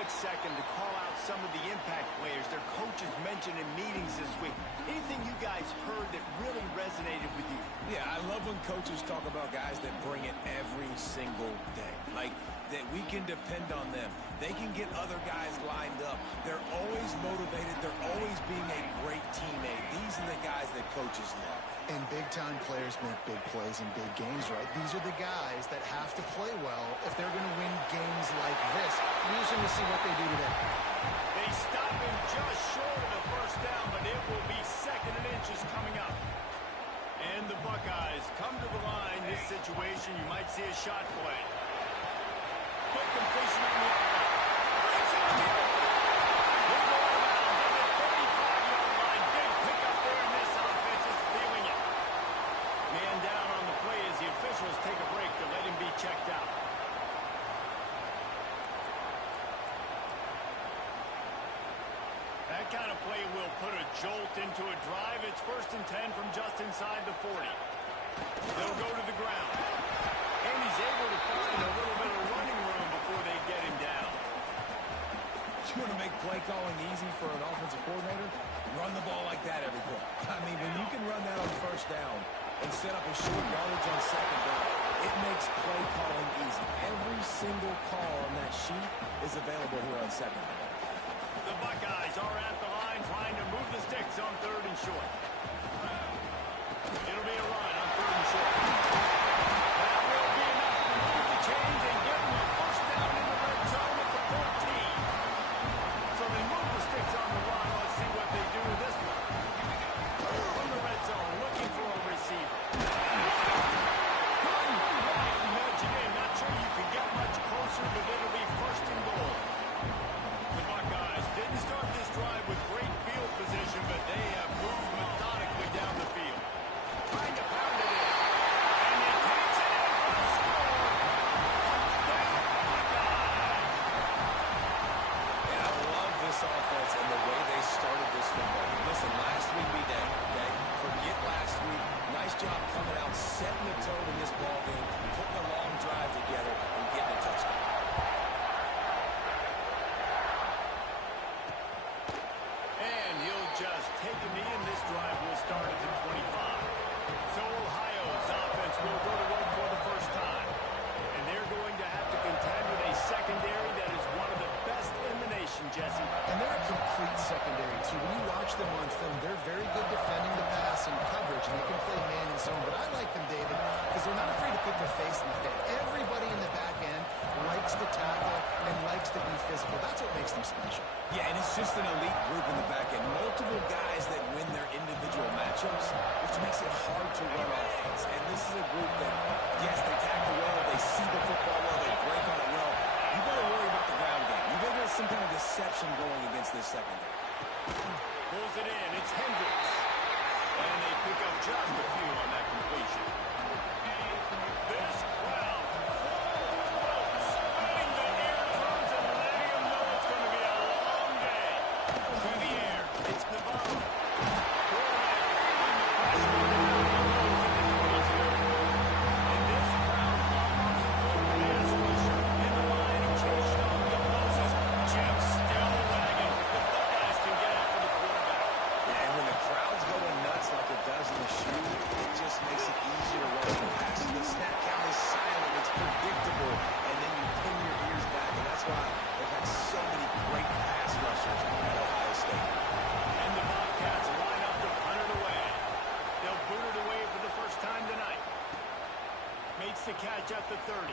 quick second to call out some of the impact players their coaches mentioned in meetings this week. Anything you guys heard that really resonated with you? Yeah, I love when coaches talk about guys that bring it every single day. Like, that we can depend on them. They can get other guys lined up. They're always motivated. They're always being a great teammate. These are the guys that coaches love. And big-time players make big plays in big games, right? These are the guys that have to play well if they're going to win games like this. Interesting to see what they do today. They stop him just short of the first down, but it will be second and inches coming up. And the Buckeyes come to the line. This situation, you might see a shot play. Quick completion on the outside. Breaks it on the open. He'll go out of bounds on the 35-yard line. Big pickup there, and this offense is feeling it. Man down on the play as the officials take a break to let him be checked out. That kind of play will put a jolt into a drive. It's 1st and 10 from just inside the 40. They'll go to the ground. And he's able to find a little bit of running room before they get him down. You want to make play calling easy for an offensive coordinator? Run the ball like that every play. I mean, when you can run that on first down and set up a short yardage on second down, it makes play calling easy. Every single call on that sheet is available here on second down. The Buckeyes are at the line trying to move the sticks on 3rd and short. It'll be a run on 3rd and short. That will be enough to move the chains and give them a first down in the red zone at the 14. So they move the sticks on the run. Let's see what they do with this one. From the red zone, looking for a receiver. Couldn't quite nudge it in. Not sure you can get much closer, but it'll be 1st and goal. The Buckeyes didn't start this drive with great field position, but they have moved methodically down the field. Trying to pound it in. And he takes it in for the score. Touchdown, Buckeyes. Yeah, I love this offense and the way they started this football. Listen, last week we did, okay? Forget last week. Nice job coming out, setting the tone in this ball game, putting a long drive together, and getting a touchdown. And he'll just take a knee, and this drive will start at the 25. So Ohio's offense will go to work for the first time. And they're going to have to contend with a secondary that is one of the best in the nation, Jesse. And they're a complete secondary, too. When you watch them on film, they're very good defending the pass and coverage, and they can play man and zone. But I like them, David, because they're not afraid to put their face in the field. Everybody in the back end likes to tackle and likes to be physical. That's what makes them special. Yeah, and it's just an elite group in the back end. Multiple guys that win their individual matchups, which makes it hard to run offense. And this is a group that, yes, they tackle well, they see the football well, they break on it well. You better worry about the ground game. You better get some kind of deception going against this secondary. Pulls it in. It's Hendricks. And they pick up just a few on that completion. This crowd full spinning the air drums and letting them know it's going to be a long day. Through the air, it's Navarro. Quarterback feeling the pressure on the goes at the 22. And this crowd loves a good pass rusher in the line of chase on the Moses. Jim still wagging. The Buckeyes can get after the quarterback. Yeah, and when the crowd's going nuts like it does in the shoe, it just makes it easier to rush the pass. The snap count is silent, it's predictable, and then you pin your ears back, and that's why they've had so many great pass rushers at Ohio State. And the Bobcats line up to punt it away. They'll boot it away for the first time tonight. Makes the catch at the 30.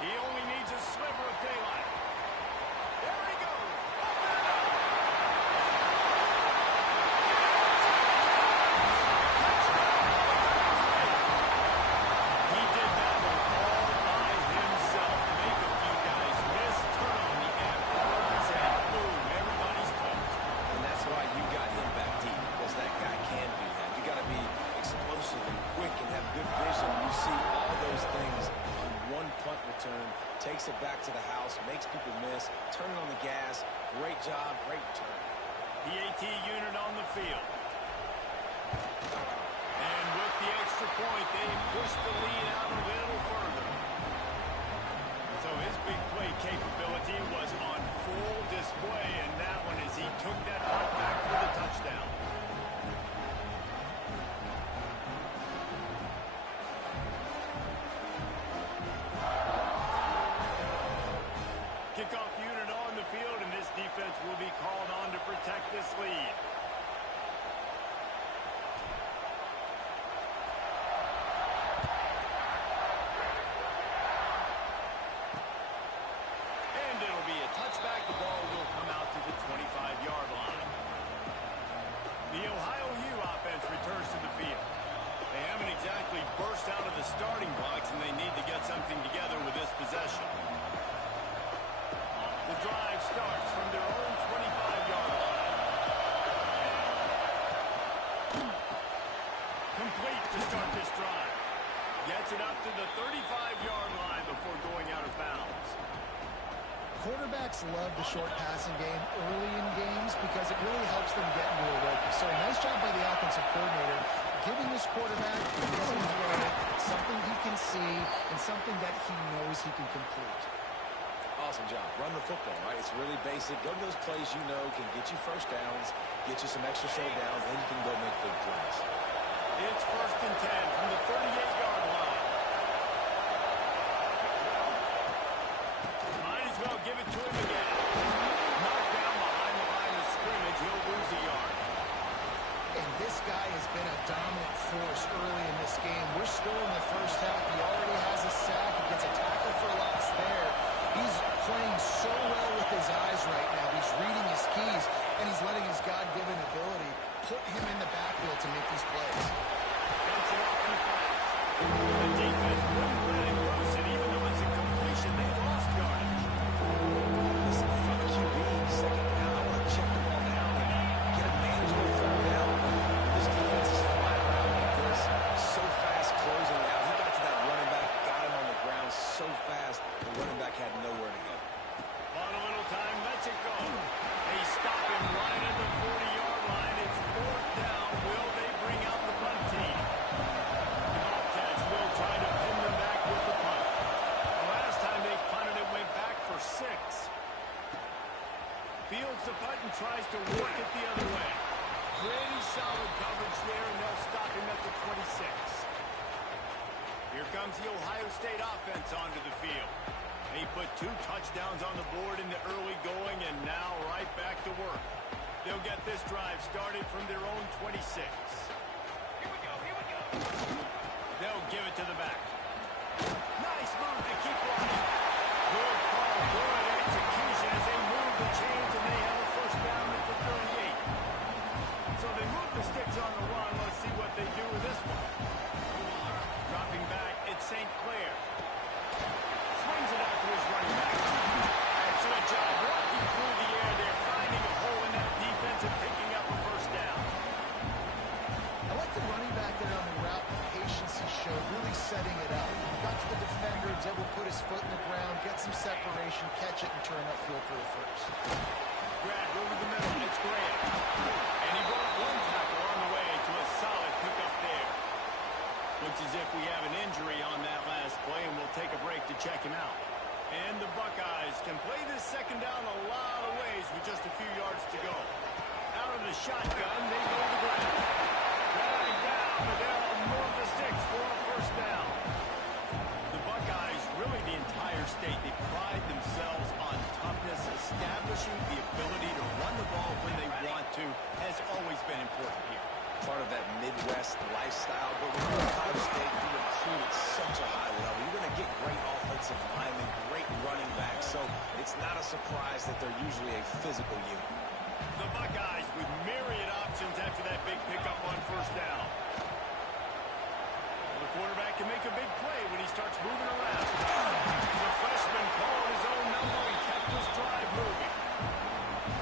He only needs a sliver of daylight. There he goes. Open it up. He did that one all by himself. Make a few guys miss. Turn on the afterwards, and boom, everybody's toast. And that's why you got him back deep, because that guy can do that. You got to be explosive and quick and have good vision. You see all those things on one punt return, takes it back to the house, makes people miss, turning on the gas. Great job, great return. The AT unit on the field. And with the extra point, they push the lead out a little further. So his big play capability was on full drive starts from their own 25-yard line. Complete to start this drive. Gets it up to the 35-yard line before going out of bounds. Quarterbacks love the short passing game early in games because it really helps them get into a rhythm. So nice job by the offensive coordinator giving this quarterback something he can see and something that he knows he can complete. Awesome job. Run the football, right? It's really basic. Go to those plays you know can get you first downs, get you some extra set downs, then you can go make big plays. It's 1st and 10 from the 38-yard line. Might as well give it to him again. Knocked down behind the line of scrimmage. He'll lose a yard. And this guy has been a dominant force early in this game. We're still in the first half. He already has a sack. He gets a tackle for loss there. He's playing so well with his eyes right now. He's reading his keys, and he's letting his God-given ability put him in the backfield to make these plays. Dumps it off in the pass. The defense wouldn't let him lose it, even though it's a completion. They lost yardage. Listen, if I'm a QB, second down, I want to check the ball down and get a manageable third down. This defense is flying around like this, so fast closing out. He got to that running back, got him on the ground so fast, the running back had nowhere to go. On a little time, lets it go. They stop him right at the 40-yard line. It's 4th down. Will they bring out the punt team? The Bobcats will try to pin them back with the punt. The last time they punted, it went back for 6. Fields the punt and tries to work it the other way. Pretty solid coverage there, and they'll stop him at the 26. Here comes the Ohio State offense onto the field. They put 2 touchdowns on the board in the early going, and now right back to work. They'll get this drive started from their own 26. Here we go, here we go. They'll give it to the back. Nice move to keep running. Good call, good execution as they move the chains, and they have a first down at the 38. So they move the sticks on the run. Let's see what they do with this one. Dropping back, it's St. Clair. Swings it out to his running back. Excellent job walking through the air. They're finding a hole in that defense and picking up a first down. I like the running back there on the route, the patience he showed, really setting it up. Got to the defender, was able to put his foot in the ground, get some separation, catch it, and turn upfield for the first. Grab over the middle. It's Graham. And he brought 1 tackle on the way to a solid pickup there. Looks as if we have an injury on that last play, and we'll take a break to check him out. And the Buckeyes can play this second down a lot of ways with just a few yards to go. Out of the shotgun, they go to the ground. Driving down, but they'll move the sticks for a first down. The Buckeyes, really the entire state, they pride themselves on toughness. Establishing the ability to run the ball when they want to has always been important here. Part of that Midwest lifestyle, but when you're Ohio State, you recruit at such a high level. You're going to get great offensive linemen, great running backs, so it's not a surprise that they're usually a physical unit. The Buckeyes with myriad options after that big pickup on first down. Well, the quarterback can make a big play when he starts moving around. The freshman called his own number and kept his drive moving.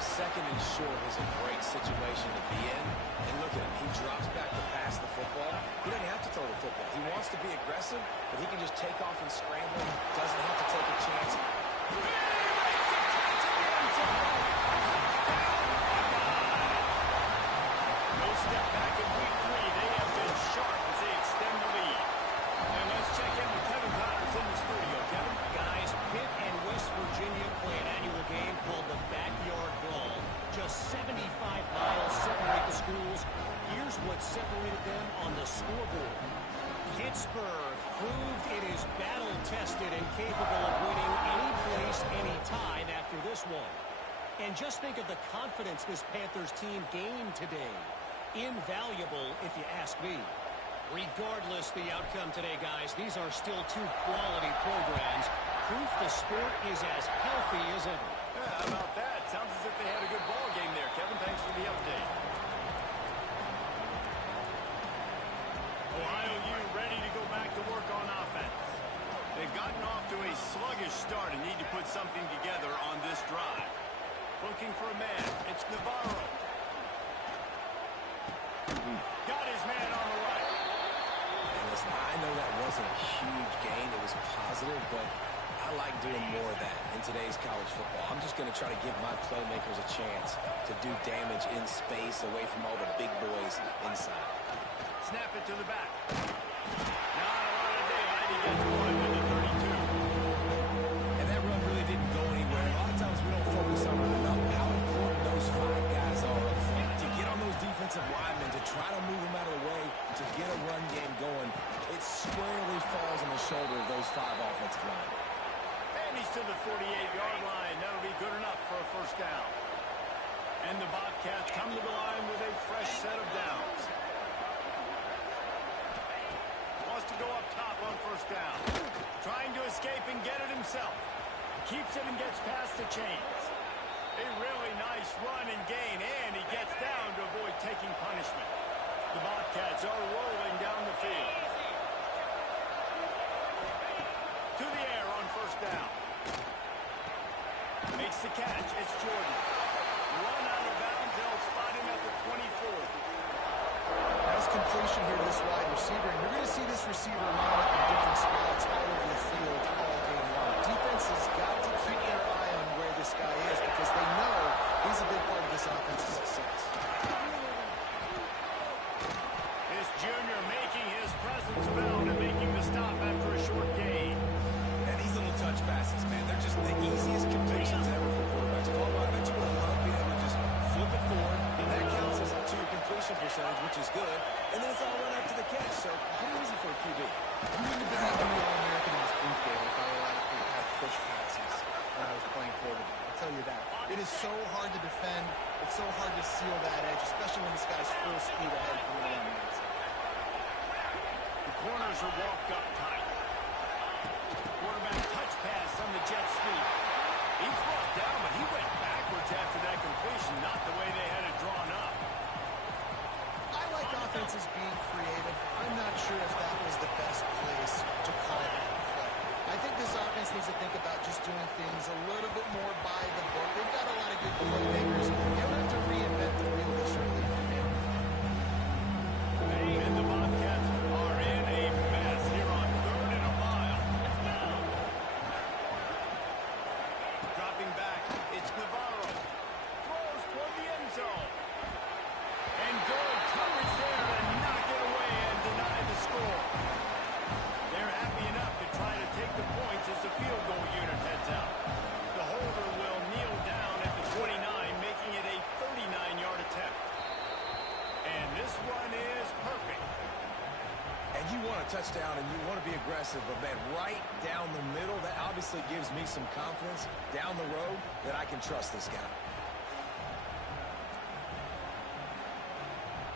2nd and short is a great situation to be in. And look at him. He drops back to pass the football. He doesn't have to throw the football. He wants to be aggressive, but he can just take off and scramble. Doesn't have to take a chance. No step back in week 3. They have been sharp as they extend the lead. And let's check in with Kevin Connors in the studio. Kevin? Guys, Pitt and West Virginia play an annual game called the Backyard Brawl. Just 75 miles separate the schools. Here's what separated them on the scoreboard. Pittsburgh proved it is battle-tested and capable of winning any place, any time after this one. And just think of the confidence this Panthers team gained today. Invaluable, if you ask me. Regardless the outcome today, guys, these are still 2 quality programs. Proof the sport is as healthy as ever. Yeah, how about that? Sounds as if they had a good ball game there. Kevin, thanks for the update. Ohio U ready to go back to work on offense. They've gotten off to a sluggish start and need to put something together on this drive. Looking for a man. It's Navarro. Got his man on the right. And listen, I know that wasn't a huge gain. It was positive, but I like doing more of that in today's college football. I'm just going to try to give my playmakers a chance to do damage in space away from all the big boys inside. Snap it to the back. Not a lot of daylight. He gets one into the 32. And that run really didn't go anywhere. A lot of times we don't focus on it enough. How important those 5 guys are up front. To get on those defensive linemen, to try to move them out of the way, to get a run game going, it squarely falls on the shoulder of those 5 offensive linemen. And he's to the 48-yard line. That'll be good enough for a first down. And the Bobcats come to the line with a fresh set of downs. Wants to go up top on first down. Trying to escape and get it himself. Keeps it and gets past the chains. A really nice run and gain, and he gets down to avoid taking punishment. The Bobcats are rolling down the field. To the air on first down. Makes the catch. It's Jordan. Run out of bounds. They'll spot him at the 24. Nice completion here to this wide receiver, and you're going to see this receiver line up in different spots all over the field all game long. Defense has got to keep their eye on where this guy is because they know he's a big part of this offense's success. This junior making his presence felt and making the stop after a short gain. And these little touch passes, man, they're just the easiest completions ever for quarterbacks. Paul, I bet you would love being able to just flip it forward, and that counts as to your completion percentage, which is good. And then it's all run after the catch, so pretty easy for a QB. I wouldn't have been able to be All-American in this boot game if I allowed to have push passes when I was playing quarterback. I'll tell you that. It is so hard to defend. It's so hard to seal that edge, especially when this guy's full speed ahead from the line. The corners are walked up tight. Quarterback touch pass on the jet sweep. He's brought down, but he went backwards after that completion, not the way they had it drawn up. I like offenses being creative. I'm not sure if that was the best place to call that play. I think this offense needs to think about just doing things a little bit more by the book. They've got a lot of good playmakers. They don't have to reinvent the wheel this early in the game. And the Bobcats are in a mess here on 3rd and a mile. Dropping back, it's Navarro. Throws toward the end zone. And good coverage there to knock it away and deny the score. They're happy enough to try to take the points as the field goal unit heads out. The holder will kneel down at the 29, making it a 39-yard attempt. And this one is perfect. And you want a touchdown and you want to be aggressive, but man, right down the middle, that obviously gives me some confidence down the road that I can trust this guy.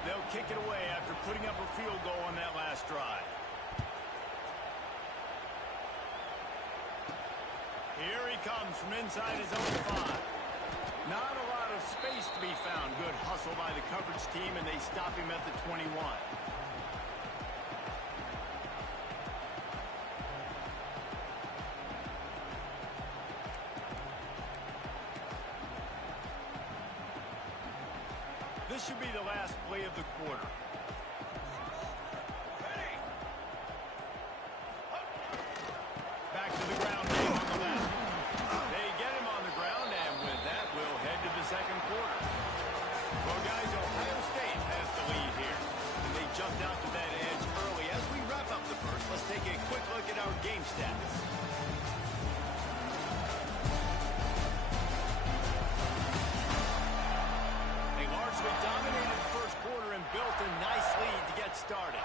They'll kick it away after putting up a field goal on that last drive. Here he comes from inside his own 5. Not a lot of space to be found. Good hustle by the coverage team, and they stop him at the 21. This should be the last play of the quarter. Back to the ground game on the left. They get him on the ground, and with that, we'll head to the second quarter. Well, guys, Ohio State has the lead here. And they jumped out to that edge early. As we wrap up the first, let's take a quick look at our game stats. They largely dominated the first quarter and built a nice lead to get started.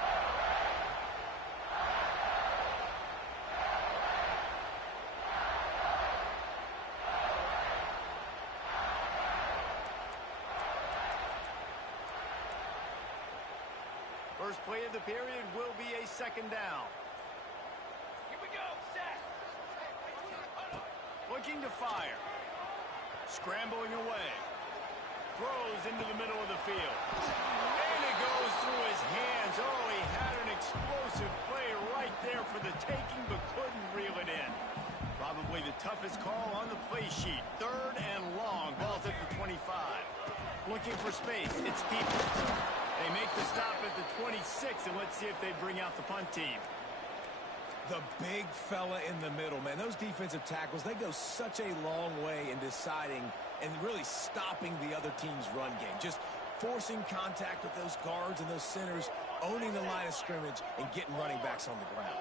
First play of the period will be a second down. Here we go, set. Looking to fire. Scrambling away. Throws into the middle of the field. And it goes through his hands. Oh, he had an explosive play right there for the taking, but couldn't reel looking for space. It's Peoples. They make the stop at the 26, and let's see if they bring out the punt team. The big fella in the middle, man. Those defensive tackles, they go such a long way in deciding and really stopping the other team's run game. Just forcing contact with those guards and those centers, owning the line of scrimmage, and getting running backs on the ground.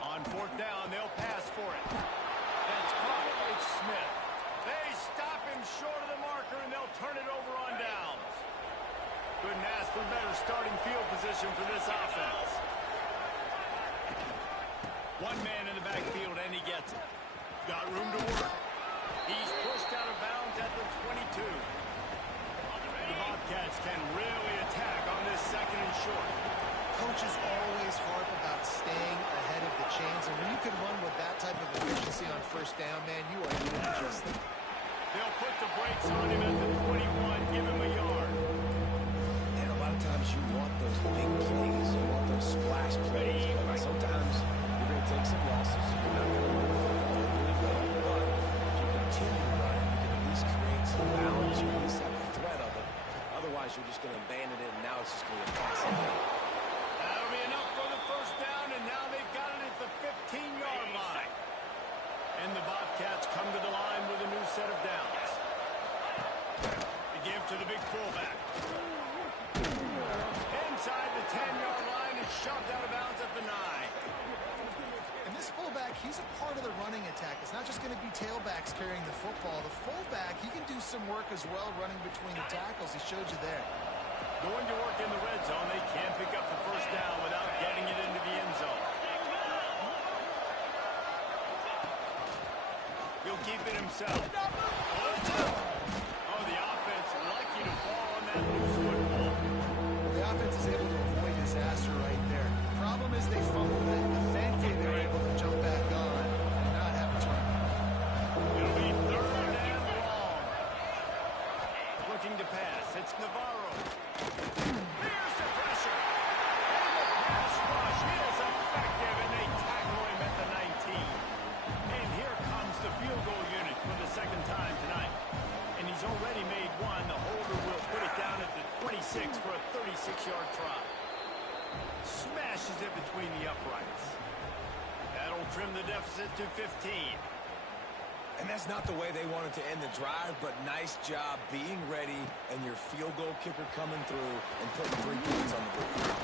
On fourth down, they'll pass for it. That's caught. It's Smith. They stop him short of the marker, and they'll turn it over on downs. Couldn't ask for better starting field position for this offense. One man in the backfield, and he gets it. Got room to work. He's pushed out of bounds at the 22. The Bobcats can really attack on this second and short. Coaches always harp about staying ahead of the chains, and when you can run with that type of efficiency on first down, man, you are doing just that. They'll put the brakes on him at the 21, give him a yard. And a lot of times you want those big plays, you want those splash plays, but sometimes you're going to take some losses. You're not going to run the football really well, but if you continue to run it, you can at least create some balance, you at least have the threat of it. Otherwise, you're just going to abandon it, and now it's just going to be a passing game. That'll be enough for the first down, and now they've got it at the 15-yard line. And the Bobcats come to the line with a new set of downs. They give to the big fullback. Inside the 10-yard line and shoved out of bounds at the 9. And this fullback, he's a part of the running attack. It's not just going to be tailbacks carrying the football. The fullback, he can do some work as well running between the tackles. He showed you there. Going to work in the red zone, they can't pick up the first down without getting it into the end zone. He'll keep it himself. Oh, the offense lucky to fall on that loose football. The offense is able to avoid disaster right there. Problem is they fumbled it, and thankfully they were able to jump back on and not have a turnover. It'll be third and long. Looking to pass. It's Navarro. Here's the pressure. And the pass rush is effective, and they tackle him at the 19. And here comes the field goal unit for the second time tonight. And he's already made one. The holder will put it down at the 26 for a 36-yard try. Smashes it between the uprights. That'll trim the deficit to 15. And that's not the way they wanted to end the drive, but nice job being ready and your field goal kicker coming through and putting 3 points on the board.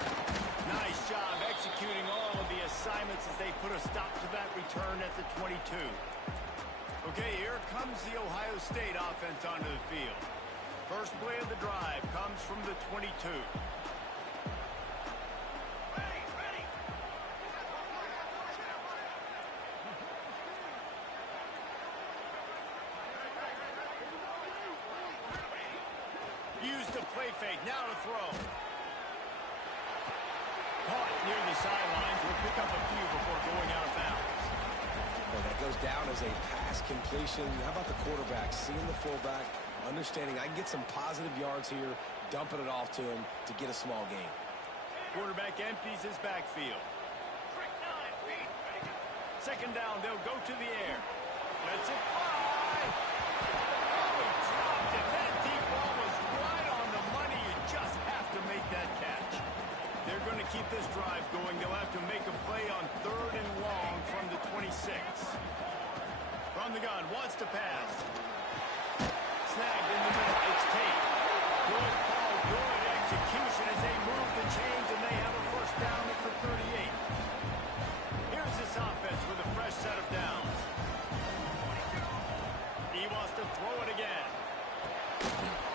Nice job executing all of the assignments as they put a stop to that return at the 22. Okay, here comes the Ohio State offense onto the field. First play of the drive comes from the 22. Used to play fake, now to throw. Caught near the sidelines, will pick up a few before going out of bounds. Well, that goes down as a pass completion. How about the quarterback seeing the fullback, understanding I can get some positive yards here, dumping it off to him to get a small gain. Quarterback empties his backfield. Second down, they'll go to the air. Lets it fly. Oh, he dropped it. That deep ball was right on the money. You just have to make that catch. They're going to keep this drive going. They'll have to make a play on third and long from the 26. From the gun, wants to pass. Snagged in the middle. It's Tate. Good call, good execution as they move the chains, and they have a first down at the 38. Here's this offense with a fresh set of downs. He wants to throw it again.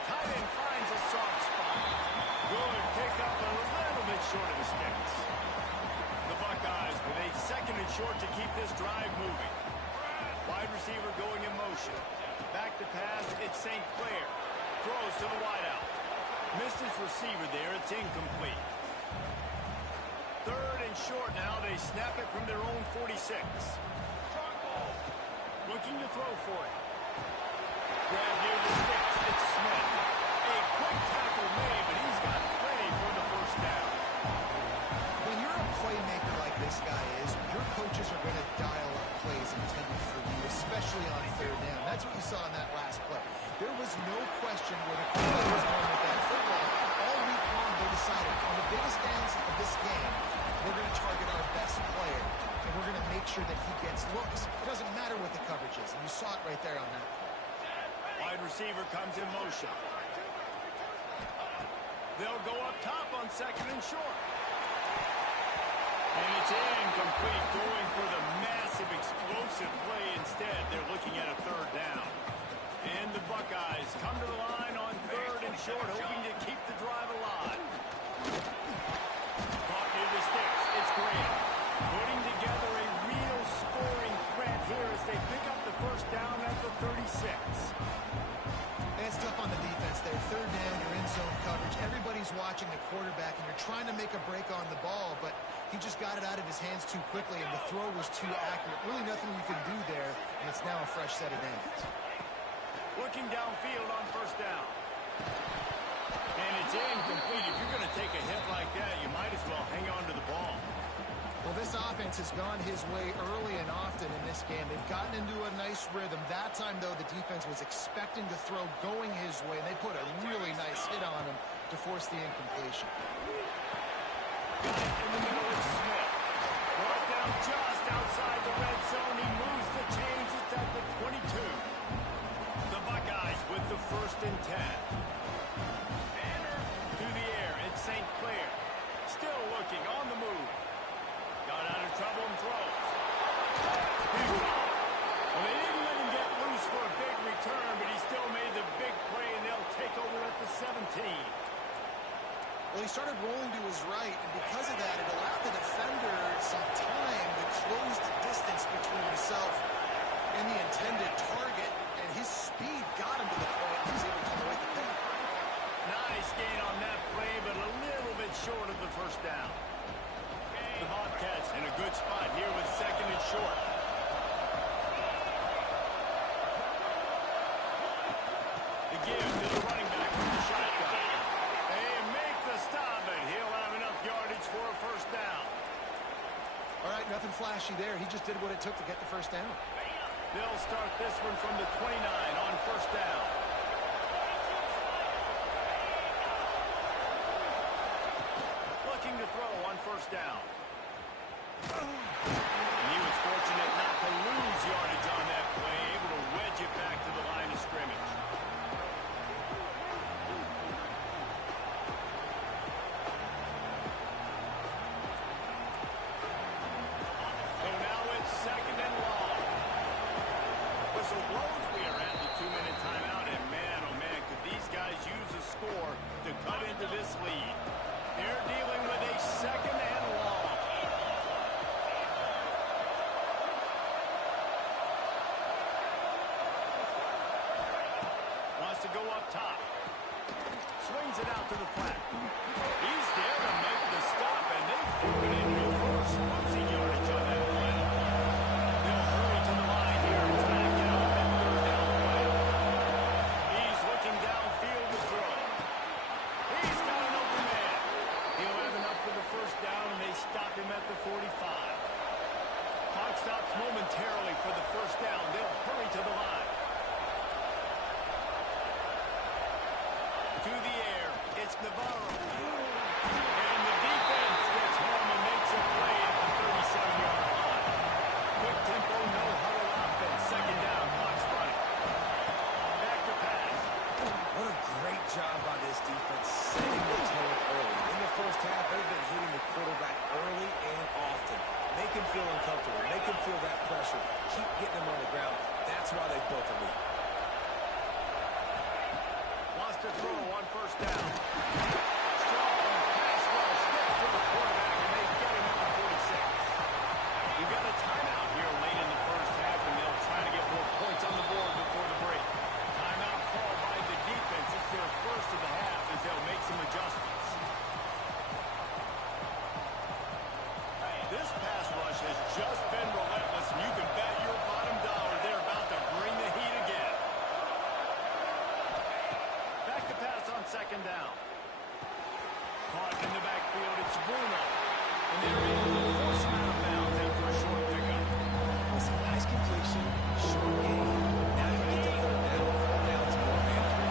Tight end finds a soft spot. Good pick up, a little bit short of the sticks. The Buckeyes with a second and short to keep this drive moving. Wide receiver going in motion. Back to pass, it's St. Clair. Throws to the wideout. Missed his receiver there, it's incomplete. Third and short now, they snap it from their own 46. Looking to throw for it. Grab near the sticks, it's Smith. A quick tackle made, but he's got plenty for the first down. When you're a playmaker like this guy is, your coaches are going was no question where the quarterback was going with that football. All week long, they decided on the biggest downs of this game, we're going to target our best player, and we're going to make sure that he gets looks. It doesn't matter what the coverage is, and you saw it right there on that play. Wide receiver comes in motion. They'll go up top on second and short. And it's incomplete, going for the massive explosive play instead. They're looking at a third down. And the Buckeyes come to the line on third and short, hoping to keep the drive alive. Caught near the sticks. It's Graham putting together a real scoring threat here as they pick up the first down at the 36. And it's tough on the defense there. Third down, you're in zone coverage. Everybody's watching the quarterback, and you're trying to make a break on the ball, but he just got it out of his hands too quickly, and the throw was too accurate. Really nothing you can do there, and it's now a fresh set of downs. Looking downfield on first down. And it's incomplete. If you're going to take a hit like that, you might as well hang on to the ball. Well, this offense has gone his way early and often in this game. They've gotten into a nice rhythm. That time, though, the defense was expecting to throw going his way, and they put a really nice hit on him to force the incompletion. Got it in the middle of Smith. Brought down just outside the red zone. He moves the chains. It's at the 22. The Buckeyes with the 1st and 10. To the air, it's St. Clair. Still looking on the move. Got out of trouble and throws. He's gone. Well, they didn't let him get loose for a big return, but he still made the big play, and they'll take over at the 17. Well, he started rolling to his right, and because of that, it allowed the defender some time to close the distance between himself and the intended target, and his speed got him to the point he was able to avoid the pick. Nice gain on that play, but a little bit short of the first down. The Bobcats in a good spot here with second and short. The give to the running back from the shotgun. They make the stop, and he'll have enough yardage for a first down. All right, nothing flashy there. He just did what it took to get the first down. They'll start this one from the 29 on first down. Looking to throw on first down. And he was fortunate not to lose yardage on that play, able to wedge it back to the line of scrimmage. So now it's second and long. Whistle blows. We are at the 2-minute timeout, and man, oh man, could these guys use a score to cut into this lead. They're dealing with a second and long. Wants to go up top. Swings it out to the flat. He's there to make the stop, and they've proven it reverse. Losing yardage on that play. They'll hurry to the line here and try to get off that third down play. He's looking downfield to throw. He's got an open man. He'll have enough for the first down, and they stop him at the 45. Clock stops momentarily for the first down. They'll hurry to the line. To the air, it's Navarro. And the defense gets home and makes a play at the 37-yard line. Quick tempo, no huddle offense. Second down, clock's running. Back to pass. What a great job by this defense setting the tone early. In the first half, they've been hitting the quarterback early and often. Make him feel uncomfortable. Make him feel that pressure. Keep getting him on the ground. That's why they built the lead. Wants to throw on first down. Strong pass rush. Gets to the quarterback, and they get him at the 46. We've got a timeout here late in the first half, and they'll try to get more points on the board before the break. Timeout called by the defense. It's their first of the half as they'll make some adjustments. This pass rush has just been relentless, and you can bet your bottom dollar they're about to bring the heat again. Back to pass on second down. Caught in the backfield, it's Bruno. And they're able to force him out of bounds after a short pickup. It's a nice completion, short game. Now you get to third down. Third down's more manageable.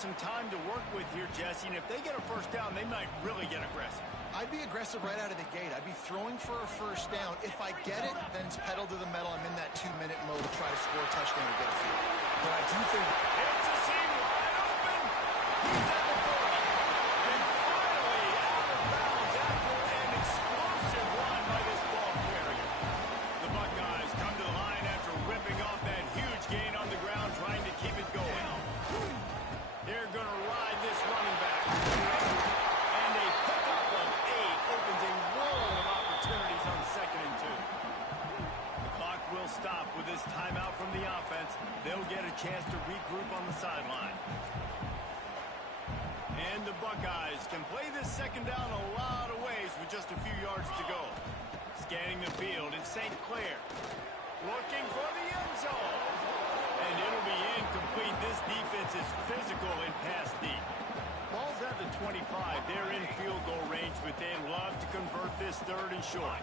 got some time to work with here, Jesse, and if they get a first down, they might really get aggressive. I'd be aggressive right out of the gate. I'd be throwing for a first down. If I get it, then it's pedal to the metal. I'm in that 2-minute mode to try to score a touchdown or get a field. But I do think It's a seam wide open. He's at the 40. And finally out of bounds after an explosive run by this ball carrier. The Buckeyes come to the line after ripping off that huge gain on the ground, trying to keep it going. They're going to ride this running back. And a pickup of 8 opens a world of opportunities on 2nd and 2. The clock will stop with this timeout from the offense. They'll get a chance to regroup on the sideline. And the Buckeyes can play this 2nd down a lot of ways with just a few yards to go. Scanning the field is St. Clair. Looking for the end zone. And it'll be incomplete. This defense is physical and pass deep. Ball's at the 25. They're in field goal range, but they'd love to convert this 3rd and short.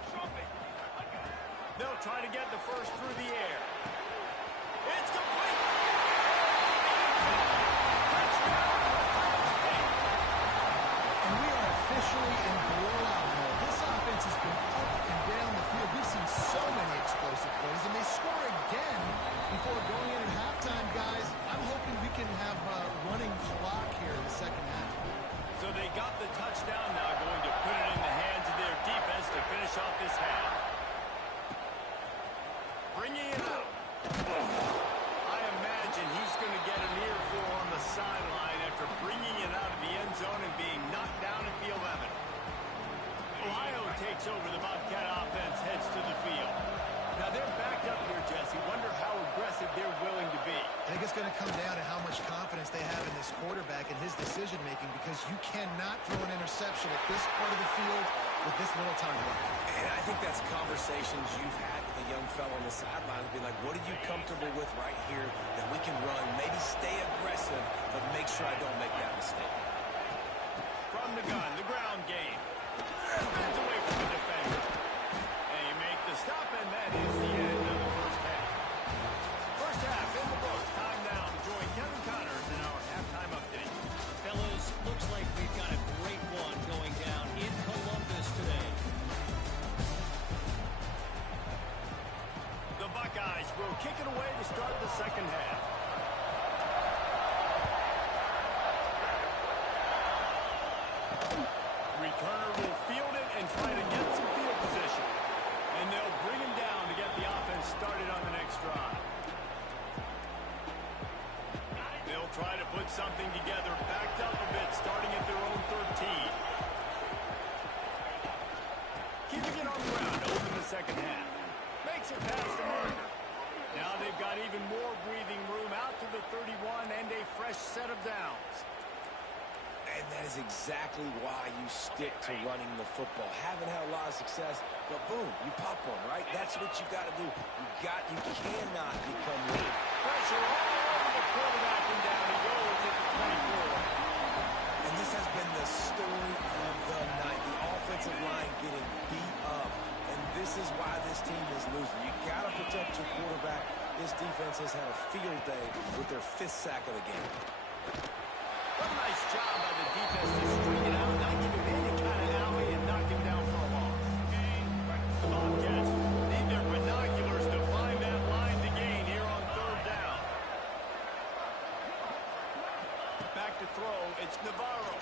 They'll try to get the first through the air. It's complete. Touchdown, Ohio State. And we are officially in blowout mode. This offense has been up and down the field. We've seen so many explosive plays, and they score again before going in at halftime, guys. I'm hoping we can have a running clock here in the 2nd half. So they got the touchdown, now going to put it in the hands of their defense to finish off this half. Bringing it out. I imagine he's going to get an earful on the sideline after bringing it out of the end zone and being knocked down at the 11. Ohio takes over. The Bobcat offense heads to the field. Now they're backed up here, Jesse. Wonder how aggressive they're willing to be. I think it's going to come down to how much confidence they have in this quarterback and his decision-making, because you cannot throw an interception at this part of the field with this little time left. And I think that's conversations you've had with a young fellow on the sideline to be like, what are you comfortable with right here that we can run? Maybe stay aggressive, but make sure I don't make that mistake. From the gun, the ground game. Spins away from the defender. And you make the stop, and that is the end of the first half. First half in the books. Time now to join Kevin Connors in our halftime update. Fellas, looks like we've got a great one going down in Columbus today. The Buckeyes will kick it away to start the 2nd half. Returner will field it and try to get some field position. And they'll bring him down to get the offense started on the next drive. They'll try to put something together, backed up a bit, starting at their own 13. Keeping it on the ground to open the 2nd half. Makes it past the marker. Now they've got even more breathing room out to the 31 and a fresh set of downs. And that is exactly why you stick to running the football. Haven't had a lot of success, but boom, you pop one, right? That's what you got to do. You cannot become weak. Pressure all over the quarterback, and down he goes at the 24. And this has been the story of the night. The offensive line getting beat up. And this is why this team is losing. You got to protect your quarterback. This defense has had a field day with their 5th sack of the game. What a nice job by the defense to string it out, not give him any kind of alley, and knock him down for a loss. The Bobcats need their binoculars to find that line to gain here on 3rd down. Back to throw, it's Navarro.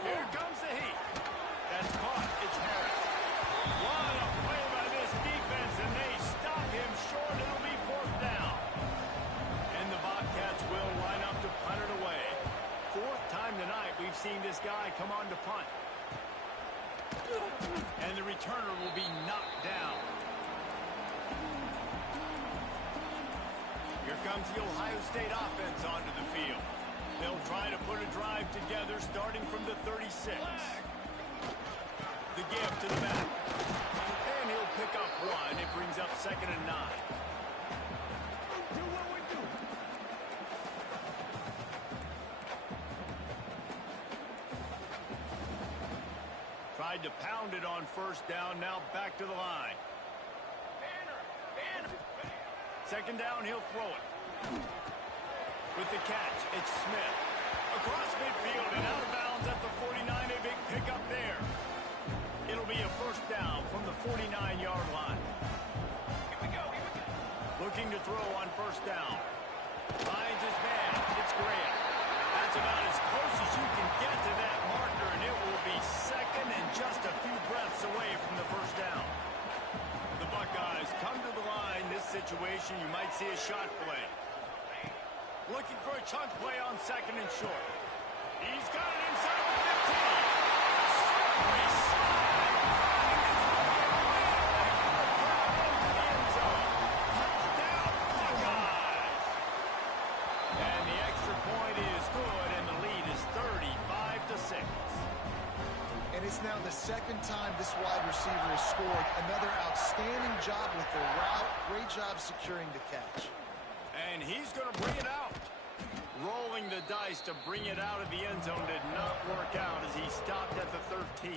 Here comes the heat. That's caught, it's Harris. What a play by this defense, and they stop him short. It'll be 4th down. And the Bobcats will line up to punt it away. 4th time tonight we've seen this guy come on to punt. And the returner will be knocked down. Here comes the Ohio State offense onto the field. They'll try to put a drive together starting from the 36. The give to the back. And he'll pick up 1. It brings up 2nd and 9. Do what we do. Tried to pound it on 1st down, now back to the line. 2nd down, he'll throw it. With the catch, it's Smith. Across midfield and out of bounds at the 49. A big pickup there. It'll be a first down from the 49-yard line. Here we go. Looking to throw on first down. Finds his man. It's Graham. That's about as close as you can get to that marker, and it will be second and just a few breaths away from the first down. The Buckeyes come to the line. This situation, you might see a shot play. Looking for a chunk play on second and short. He's got it inside the 15. Slippery slide. Finding his way right away from the crowd into the end zone. Touchdown, Buckeyes. And the extra point is good, and the lead is 35-6. And it's now the second time this wide receiver has scored. Another outstanding job with the route. Great job securing the catch. And he's going to bring it out. Rolling the dice to bring it out of the end zone did not work out as he stopped at the 13.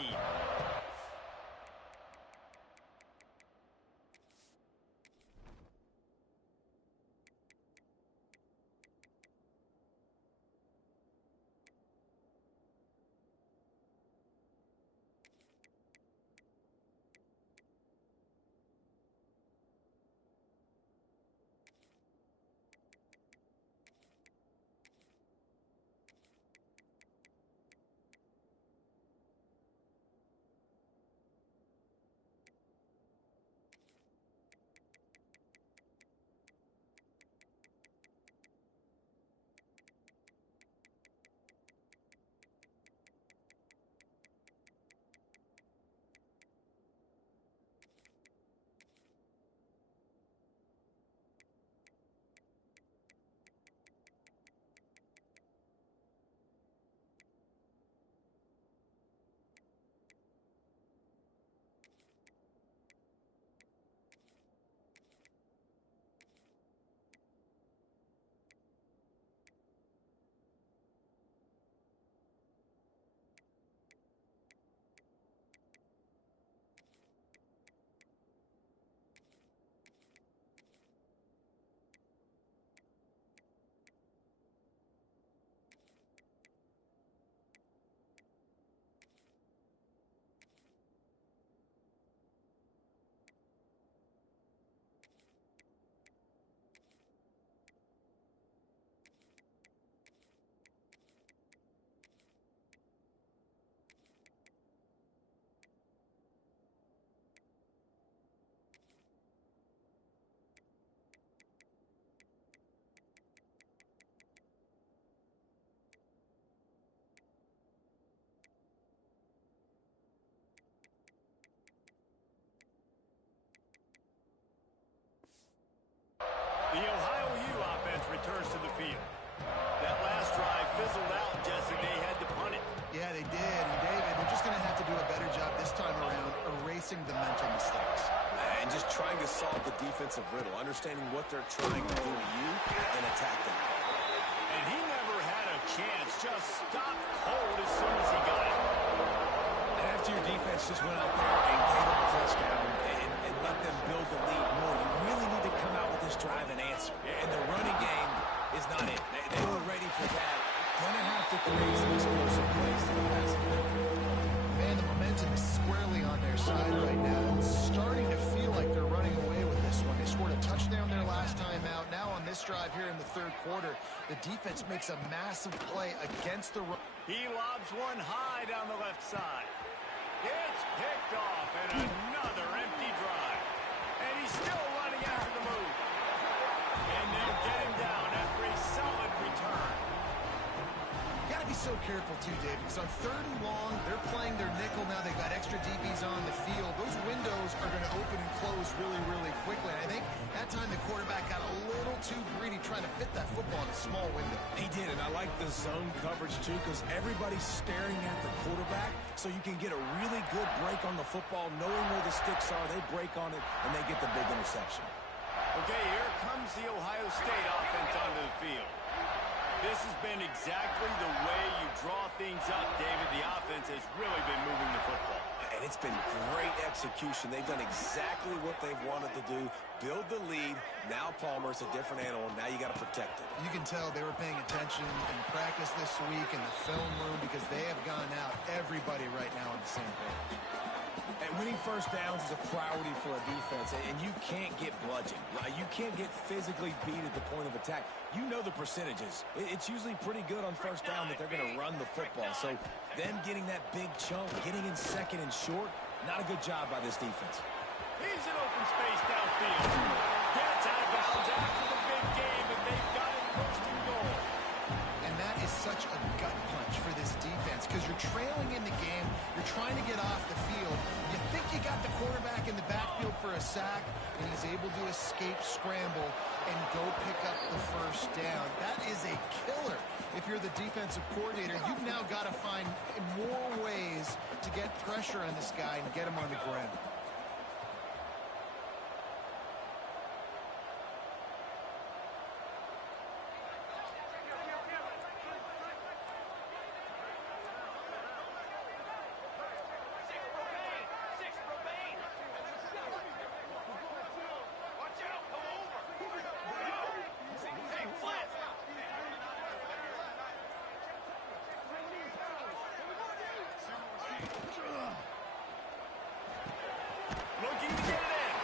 The Ohio U offense returns to the field. That last drive fizzled out just as they had to punt it. Yeah, they did. And David, they're just going to have to do a better job this time around erasing the mental mistakes. And just trying to solve the defensive riddle, understanding what they're trying to do to you and attack them. And he never had a chance. Just stopped cold as soon as he got it. And after your defense just went out there and gave up a touchdown and let them build the lead more, you really need to come out with this drive and answer. And the running game is not it. They were ready for that. Going to have to create some explosive plays to the passing game. Man, the momentum is squarely on their side right now. It's starting to feel like they're running away with this one. They scored a touchdown their last time out. Now on this drive here in the third quarter, the defense makes a massive play against the run. He lobs one high down the left side. It's picked off, and another empty drive. And he's still running after the move. And they'll get him down after a solid return. You got to be so careful too, Dave, because on third and long, they're playing their nickel now. They've got extra DBs on the field. Those windows are going to open and close really, really quickly. And I think that time the quarterback got a little too greedy trying to fit that football in a small window. He did, and I like the zone coverage too, because everybody's staring at the quarterback, so you can get a really good break on the football, knowing where the sticks are. They break on it, and they get the big interception. Okay, here comes the Ohio State offense onto the field. This has been exactly the way you draw things up, David. The offense has really been moving the football. And it's been great execution. They've done exactly what they've wanted to do. Build the lead. Now Palmer's a different animal. Now you got to protect it. You can tell they were paying attention in practice this week in the film room because they have gone out, everybody right now on the same page. And winning first downs is a priority for a defense, and you can't get bludgeoned. You can't get physically beat at the point of attack. You know the percentages. It's usually pretty good on first down that they're going to run the football. So them getting that big chunk, getting in second and short, not a good job by this defense. He's in open space downfield. Gets out of bounds after the big game, and they've got it first and goal. And that is such a gut punch for this defense because you're trailing in the game. You're trying to get off the field. You think you got the quarterback in the backfield for a sack, and he's able to escape, scramble, and go pick up the first down. That is a killer. If you're the defensive coordinator, you've now got to find more ways to get pressure on this guy and get him on the ground. Looking to get it in.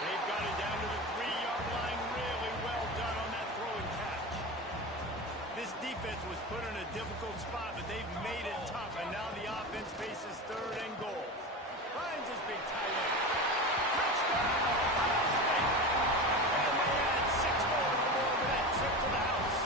They've got it down to the 3-yard line. Really well done on that throw and catch. This defense was put in a difficult spot, but they've made it tough, and now the offense faces third and goal. Finds his big tight end. Touchdown, Ohio State. And they add 6 more to the board with that trip to the house.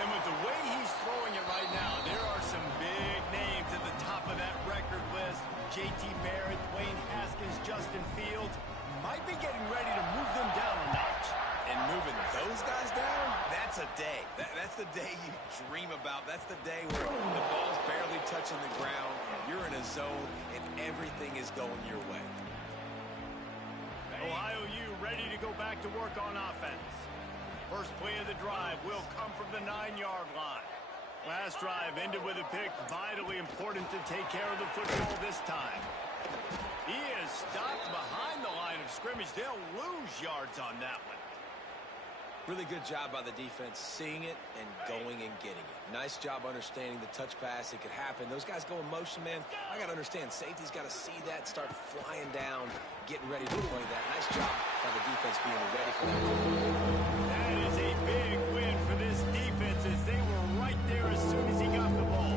And with the way he's throwing it right now, there are some big names at the top of that record list. J.T. Barrett, Dwayne Haskins, Justin Fields might be getting ready to move them down a notch. And moving those guys down, that's a day. That's the day you dream about. That's the day where the ball's barely touching the ground, you're in a zone, and everything is going your way. Ohio U ready to go back to work on offense. First play of the drive will come from the 9-yard line. Last drive ended with a pick. Vitally important to take care of the football this time. He is stopped behind the line of scrimmage. They'll lose yards on that one. Really good job by the defense, seeing it and going and getting it. Nice job understanding the touch pass. It could happen. Those guys go in motion, man. I got to understand. Safety's got to see that, start flying down, getting ready to play that. Nice job by the defense being ready for that. That is a big win for this defense as they were right there as soon as he got the ball.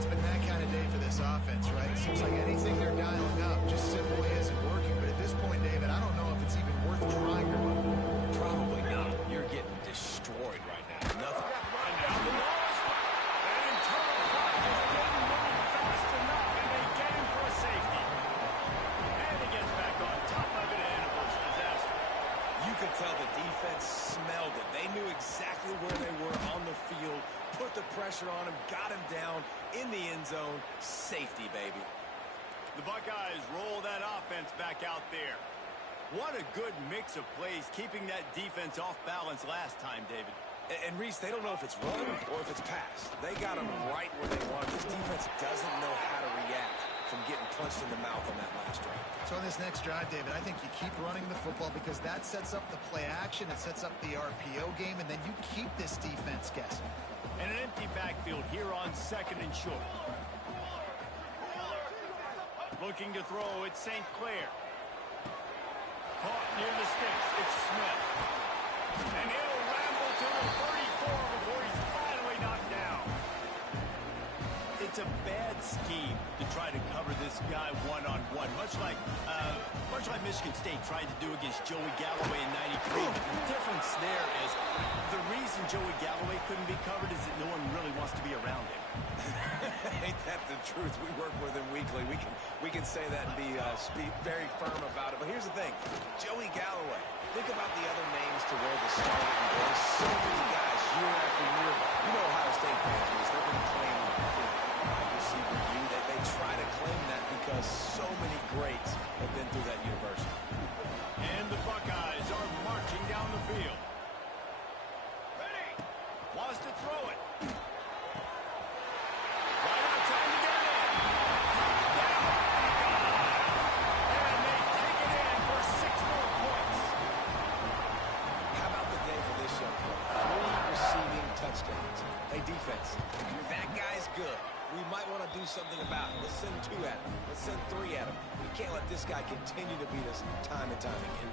It's been that kind of day for this offense, right? It seems like anything they're dialing up just simply isn't working. But at this point, David, I don't know if it's even worth trying or not. Probably not. You're getting destroyed right now. Nothing. And now the ball is an internal clock just didn't move fast enough, and they get him for a safety. And he gets back on top of it, and a first disaster. You could tell the defense smelled it. They knew exactly where they were on the field, put the pressure on him, got him down in the end zone. Safety, baby. The Buckeyes roll that offense back out there. What a good mix of plays, keeping that defense off balance last time, David. And Reese, they don't know if it's run or if it's pass. They got them right where they want. This defense doesn't know how to react from getting punched in the mouth on that last drive. So on this next drive, David, I think you keep running the football because that sets up the play action, it sets up the RPO game, and then you keep this defense guessing. And an empty backfield here on second and short. Looking to throw, it's St. Clair. Caught near the sticks, it's Smith. And he'll ramble to the 34 before he's finally knocked down. It's a bad scheme to try to cover this guy one-on-one, much like Michigan State tried to do against Joey Galloway in '93. But the difference there is the reason Joey Galloway couldn't be covered is that no one really wants to be around him. Ain't that the truth? We work with him weekly. We can say that and be very firm about it. But here's the thing. Joey Galloway, think about the other names to wear the star and there's so many guys year after year. You know Ohio State fans, they're going to claim wide receiver you. They try to claim that because so many greats have been through that university. And the Buckeyes are marching down the field. Ready. Wants to throw it. Right on time to get it in. send 3 at him. We can't let this guy continue to beat us time and time again.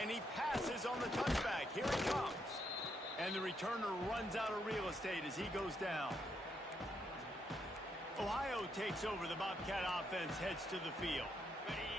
And he passes on the touchback. Here he comes. And the returner runs out of real estate as he goes down. Ohio takes over. The Bobcat offense heads to the field.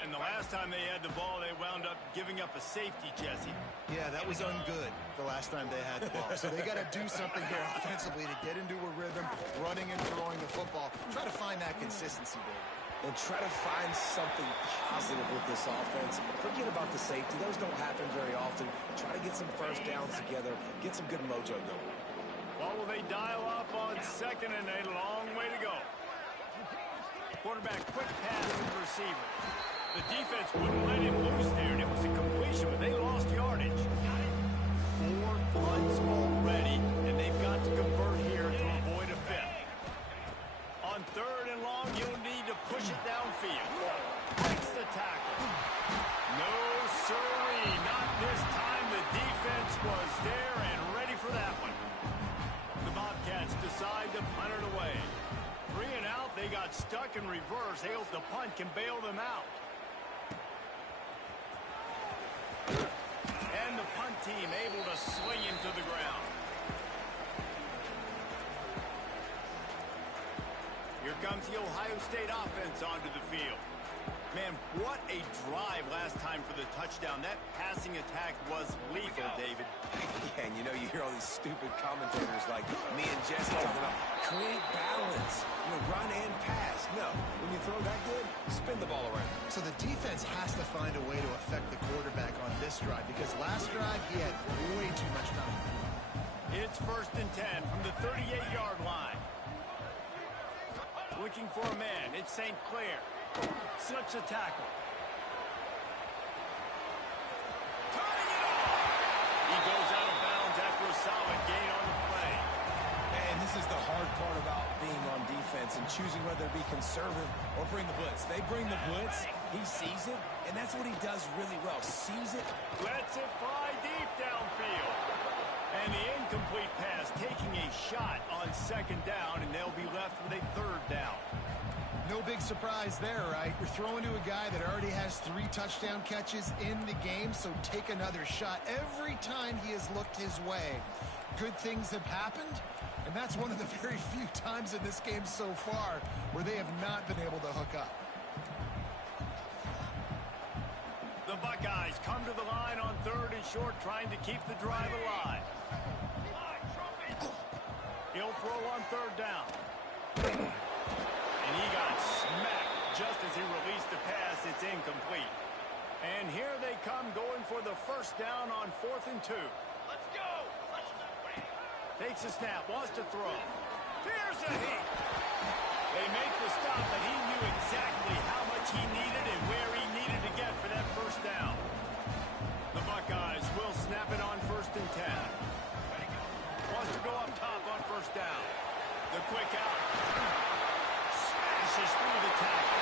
And the last time they had the ball, they wound up giving up a safety, Jesse. Yeah, that was ungood the last time they had the ball. So they got to do something here offensively to get into a rhythm, running and throwing the football. Try to find that consistency, Dave. And try to find something positive with this offense. Forget about the safety. Those don't happen very often. Try to get some first downs together. Get some good mojo going. What will they dial up on second and a long way to go? Quarterback quick pass to the receiver. The defense wouldn't let him loose there, and it was a completion, but they lost yardage. 4 punts already, and they've got to convert here to avoid a 5th. On 3rd and long, you'll need to push it downfield. Breaks the tackle. No, sirree, not this time. The defense was there and ready for that one. The Bobcats decide to punt it away. 3 and out, they got stuck in reverse. They hope the punt can bail them out. And the punt team able to sling him to the ground. Here comes the Ohio State offense onto the field. Man, what a drive last time for the touchdown. That passing attack was lethal, David. Yeah, and you hear all these stupid commentators like me and Jesse talking about create balance, run and pass. No, when you throw that good, spin the ball around. So the defense has to find a way to affect the quarterback on this drive because last drive he had way too much time. It's 1st and 10 from the 38-yard line. Looking for a man. It's St. Clair. Slips a tackle. Turning it off. He goes out of bounds after a solid gain on the play. And this is the hard part about being on defense and choosing whether to be conservative or bring the blitz. They bring the blitz, he sees it, and that's what he does really well. Sees it. Lets it fly deep downfield. And the incomplete pass taking a shot on 2nd down, and they'll be left with a 3rd down. No big surprise there, right? You're throwing to a guy that already has 3 touchdown catches in the game, so take another shot every time he has looked his way. Good things have happened, and that's one of the very few times in this game so far where they have not been able to hook up. The Buckeyes come to the line on 3rd and short, trying to keep the drive alive. He'll throw on 3rd down. And he got smacked just as he released the pass. It's incomplete. And here they come going for the 1st down on 4th and 2. Let's go! Takes a snap, wants to throw. Here's a hit. They make the stop, but he knew exactly how much he needed and where he needed to get for that 1st down. The Buckeyes will snap it on 1st and 10. Wants to go up top on 1st down. The quick out. Smashes through the tackle.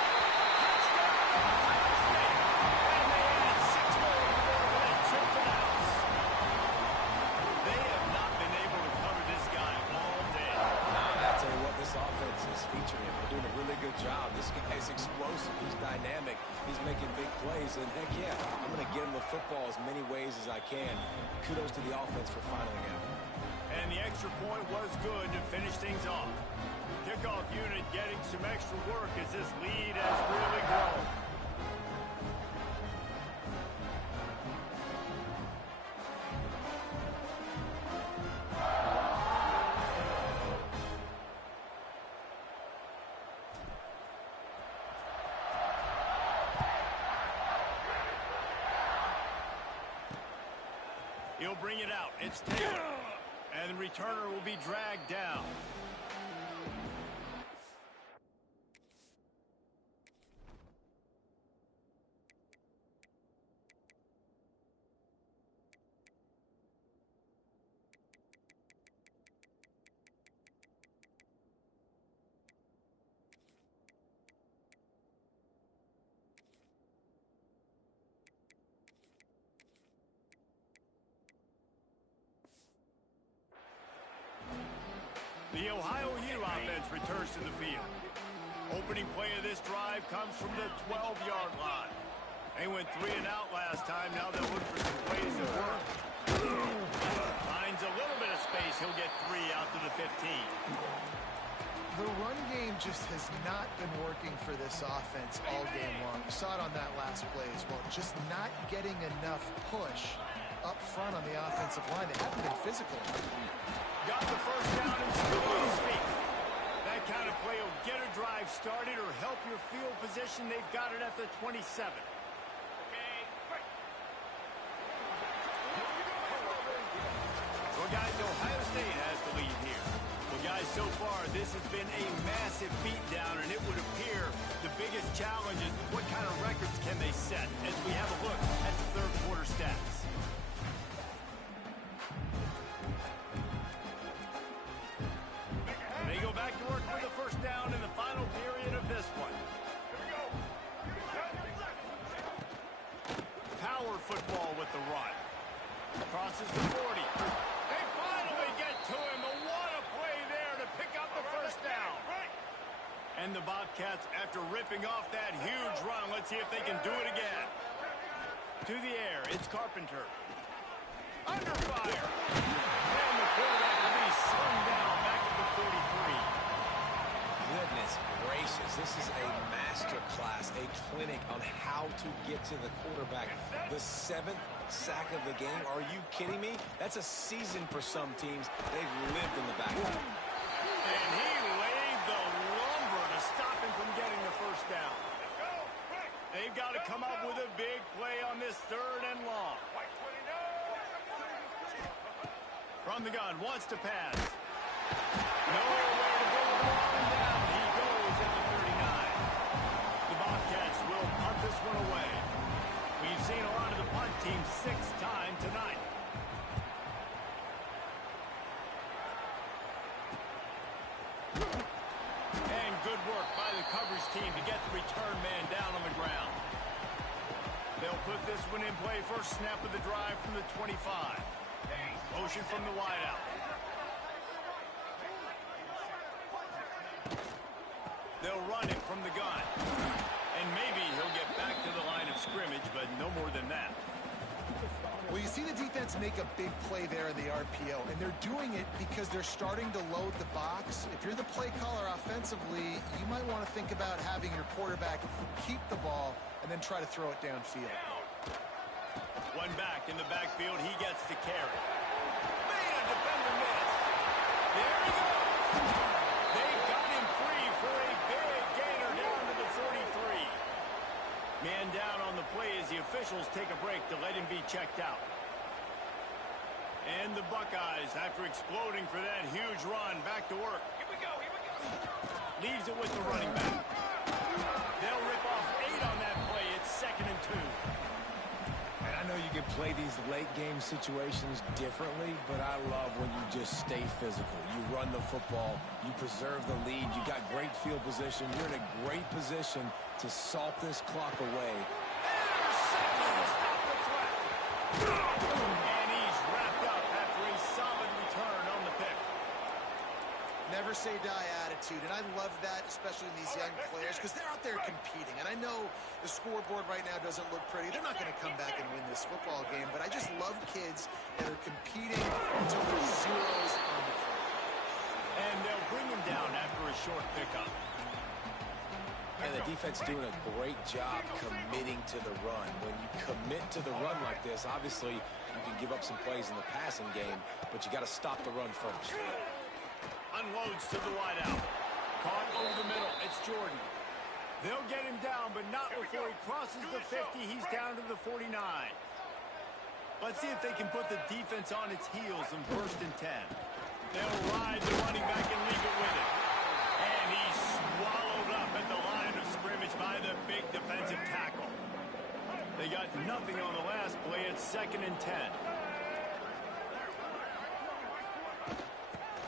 Touchdown, Ohio State. And they add 6 more for that trip to the house. They have not been able to cover this guy all day. I'll tell you what, this offense is featuring him. They're doing a really good job. This guy's explosive. He's dynamic. He's making big plays. And heck yeah, I'm going to get him the football as many ways as I can. Kudos to the offense for filing out. And the extra point was good to finish things off. Kickoff unit getting some extra work as this lead has really grown. He'll bring it out. It's Taylor. And the returner will be dragged down. The Ohio U offense returns to the field. Opening play of this drive comes from the 12-yard line. They went 3 and out last time. Now they'll look for some plays that work. Finds a little bit of space. He'll get 3 out to the 15. The run game just has not been working for this offense all game long. You saw it on that last play as well. Just not getting enough push up front on the offensive line. They haven't been physical. Got the first down and still on his feet. That kind of play will get a drive started or help your field position. They've got it at the 27. Well, guys, Ohio State has the lead here. Well, guys, so far, this has been a massive beatdown, and it would appear the biggest challenge is what kind of records can they set as we have a look at the third quarter stats. They go back to work with the first down in the final period of this one. Power football with the run. Crosses the 40. They finally get to him. What a play there to pick up the first down. And the Bobcats, after ripping off that huge run, let's see if they can do it again. To the air, it's Carpenter. Under fire. And the quarterback will be slung down back at the 43. Goodness gracious, this is a master class, a clinic on how to get to the quarterback. The 7th sack of the game, are you kidding me? That's a season for some teams. They've lived in the backfield. And he laid the lumber to stop him from getting the first down. They've got to come up with a big play on this 3rd and long. From the gun, wants to pass. Nowhere to go along down. He goes at the 39. The Bobcats will punt this one away. We've seen a lot of the punt team 6 times tonight. And good work by the coverage team to get the return man down on the ground. They'll put this one in play. First snap of the drive from the 25. Motion from the wideout. They'll run it from the gun. And maybe he'll get back to the line of scrimmage, but no more than that. Well, you see the defense make a big play there in the RPO, and they're doing it because they're starting to load the box. If you're the play caller offensively, you might want to think about having your quarterback keep the ball and then try to throw it downfield. One back in the backfield, he gets to carry. Made a defender miss. There he goes. They got him free for a big gainer down to the 43. Man down on the play as the officials take a break to let him be checked out. And the Buckeyes, after exploding for that huge run, back to work. Here we go. Leaves it with the running back. They'll rip off 8 on that play. It's 2nd and 2. And I know you can play these late-game situations differently, but I love when you just stay physical. You run the football, you preserve the lead, you got great field position, you're in a great position to salt this clock away. Intercepted to stop the threat. And he's wrapped up after a solid return on the pick. Never say die attitude, and I love that, especially in these young players, because they're out there competing. And I know the scoreboard right now doesn't look pretty. They're not going to come back and win this football game, but I just love kids that are competing until there's zeros on the clock. And they'll bring him down after a short pickup. And the defense doing a great job committing to the run. When you commit to the run like this, obviously you can give up some plays in the passing game, but you got to stop the run first. Unloads to the wideout. Caught over the middle. It's Jordan. They'll get him down, but not before he crosses the 50. He's down to the 49. Let's see if they can put the defense on its heels in 1st and 10. They'll ride the running back and leave it with him. And he's swallowed up at the line of scrimmage by the big defensive tackle. They got nothing on the last play. It's 2nd and 10.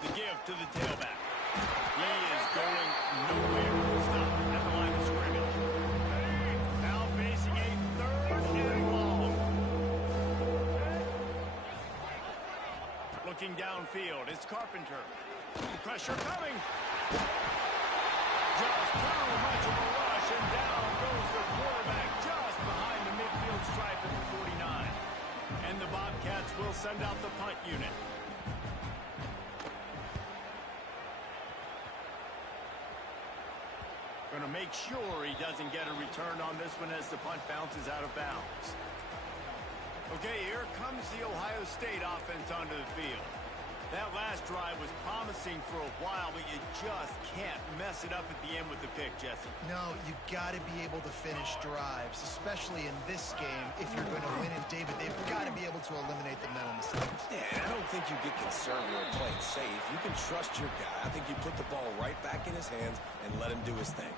The give to the tailback. He is going nowhere. Stop at the line of scrimmage. Now facing a 3rd and long. Looking downfield, it's Carpenter. Pressure coming. Just too much of a rush, and down goes the quarterback just behind the midfield stripe at the 49. And the Bobcats will send out the punt unit. Going to make sure he doesn't get a return on this one as the punt bounces out of bounds. Okay, here comes the Ohio State offense onto the field. That last drive was promising for a while, but you just can't mess it up at the end with the pick, Jesse. No, you got to be able to finish drives, especially in this game. If you're going to win, and David, they've got to be able to eliminate the mental mistakes. Yeah, and I don't think you get conservative or play it safe. You can trust your guy. I think you put the ball right back in his hands and let him do his thing.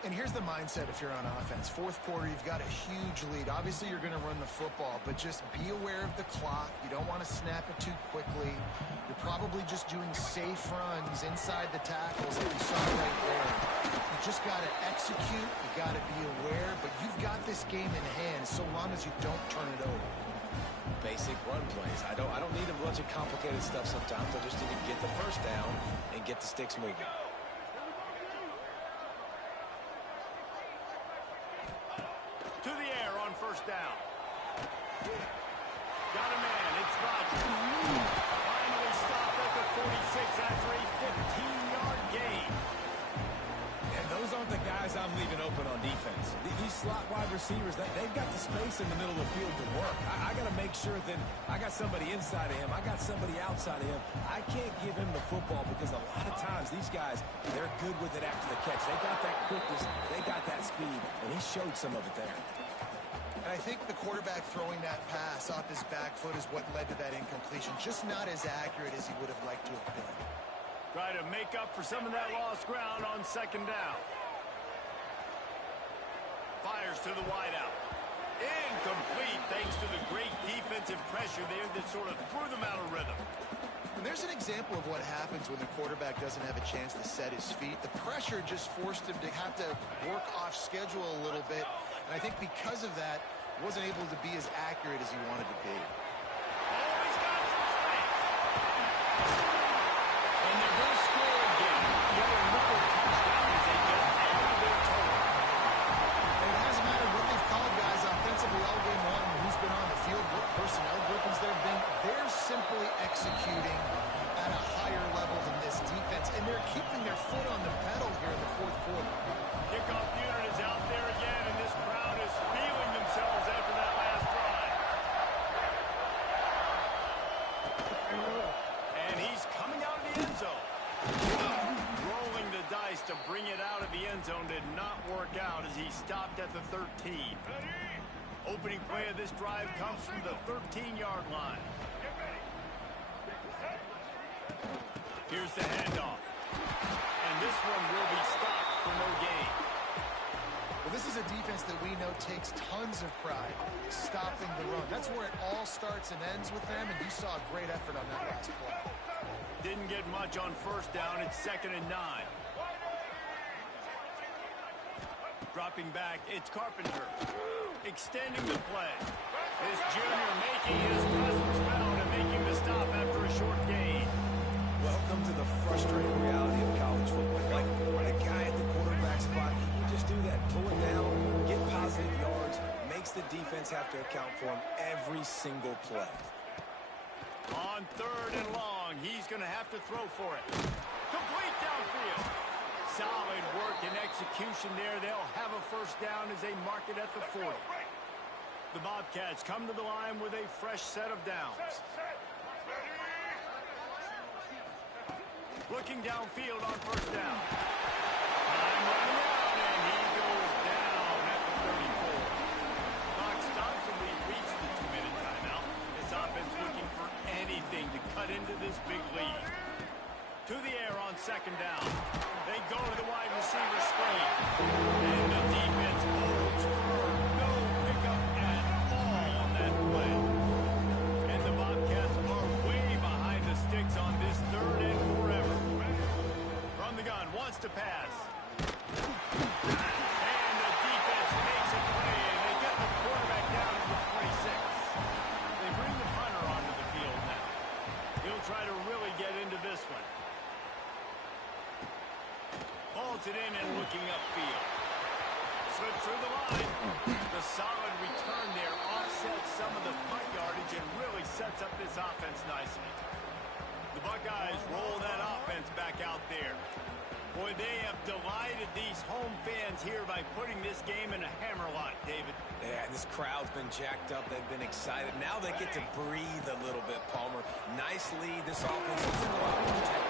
And here's the mindset if you're on offense. Fourth quarter, you've got a huge lead. Obviously, you're going to run the football, but just be aware of the clock. You don't want to snap it too quickly. You're probably just doing safe runs inside the tackles that you saw right there. You just got to execute. You got to be aware, but you've got this game in hand so long as you don't turn it over. Basic run plays. I don't need a bunch of complicated stuff sometimes. I just need to get the first down and get the sticks moving. To the air on first down. Got a man. It's Rodgers. Finally stopped at the 46 after a 15-yard gain. And those aren't the guys I'm leaving open on defense. These slot wide receivers, they've got the space in the middle of the field to work. I got to make sure that I got somebody inside of him. I got somebody outside of him. I can't give him the football because a lot of times these guys, they're good with it after the catch. They got that quickness. They got that speed, and he showed some of it there. And I think the quarterback throwing that pass off his back foot is what led to that incompletion. Just not as accurate as he would have liked to have been. Try to make up for some of that lost ground on second down. Fires to the wideout. Incomplete thanks to the great defensive pressure there that sort of threw them out of rhythm. And there's an example of what happens when the quarterback doesn't have a chance to set his feet. The pressure just forced him to have to work off schedule a little bit. And I think because of that, wasn't able to be as accurate as he wanted to be. Oh, he's got some space. And they're going to score again. Yet another touchdown as they get out of their total. And it hasn't mattered what they've called guys offensively all game long, who's been on the field, what personnel groupings there have been. They're simply executing at a higher level than this defense, and they're keeping their foot on the pedal here in the fourth quarter. Kickoff unit is out there again, and this crowd is feeling themselves after that last drive. And he's coming out of the end zone. Rolling the dice to bring it out of the end zone did not work out as he stopped at the 13. Opening play of this drive comes from the 13-yard line. Here's the handoff. And this one will be stopped for no gain. Well, this is a defense that we know takes tons of pride stopping the run. That's where it all starts and ends with them, and you saw a great effort on that last play. Didn't get much on first down. It's 2nd and 9. Dropping back, it's Carpenter. Extending the play. This junior making his presence felt and making the stop after a short gain. Welcome to the frustrating reality of college football. Like the guy at the quarterback spot, he can just do that. Pull it down, get positive yards, makes the defense have to account for him every single play. On 3rd and long, he's going to have to throw for it. Complete downfield. Solid work and execution there. They'll have a first down as they mark it at the 40. The Bobcats come to the line with a fresh set of downs. Looking downfield on first down. Time running out, and he goes down at the 34. Clock stops, and we've reached the 2-minute timeout. This offense looking for anything to cut into this big lead. To the air on second down. They go to the wide receiver screen. And the defense holds firm. No pickup at all on that play. And the Bobcats are way behind the sticks on this 3rd and forever. From the gun, wants to pass. And the defense makes a play, and they get the quarterback down to the 26. They bring the punter onto the field now. He'll try to really get into this one. throws it in and looking upfield. Slips through the line. The solid return there offsets some of the punt yardage and really sets up this offense nicely. The Buckeyes roll that offense back out there. Boy, they have delighted these home fans here by putting this game in a hammerlock, David. Yeah, this crowd's been jacked up. They've been excited. Now they get to breathe a little bit, Palmer. Nice lead. This offense is protected.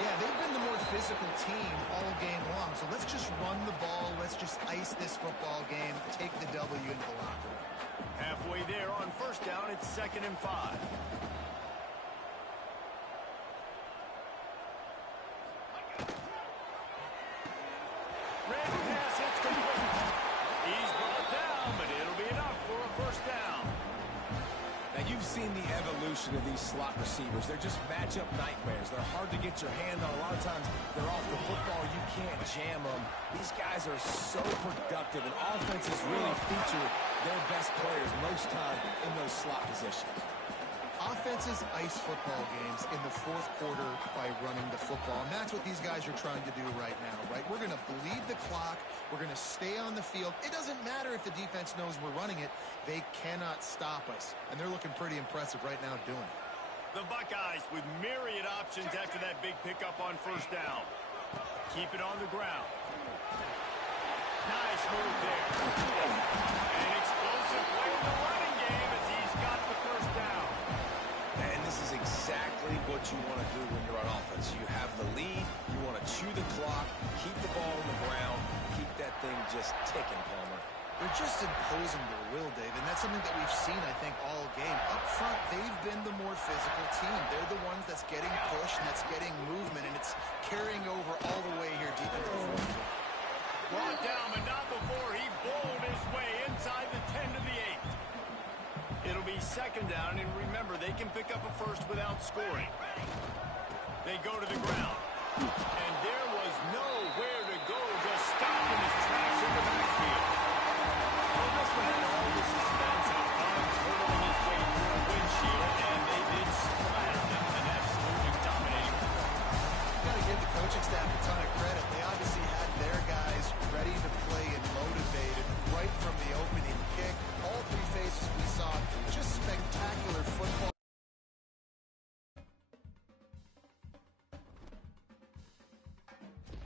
Yeah, they've been the more physical team all game long. So let's just run the ball. Let's just ice this football game. Take the W into the locker room. Halfway there on first down, it's 2nd and 5. Red pass, it's complete. He's brought down, but it'll be enough for a first down. Now, you've seen the evolution of these slot receivers. They're just matchup nightmares. They're hard to get your hand on. A lot of times, they're off the football. You can't jam them. These guys are so productive, and offenses really feature their best players most time in those slot positions. Offenses ice football games in the fourth quarter by running the football, and that's what these guys are trying to do right now, right? We're going to bleed the clock. We're going to stay on the field. It doesn't matter if the defense knows we're running it. They cannot stop us, and they're looking pretty impressive right now doing it. The Buckeyes with myriad options after that big pickup on first down. Keep it on the ground. Nice move there. An explosive play in the running game as he's got the first down. And this is exactly what you want to do when you're on offense. You have the lead. You want to chew the clock, keep the ball on the ground, keep that thing just ticking, Palmer. They're just imposing their will, Dave, and that's something that we've seen, I think, all game. Up front, they've been the more physical team. They're the ones that's getting pushed and that's getting movement, and it's carrying over all the way here deep into the fourth quarter. Brought down, but not before he bowled his way inside the 10 to the 8. It'll be 2nd down, and remember, they can pick up a first without scoring. They go to the ground, and there was nowhere to go, just stopped in his tracks in the backfield. Well, this one had all the suspense of dogs hurtling his way through a windshield, and they did splatter him and absolutely dominating. You've got to give the coaching staff a ton of credit. They obviously have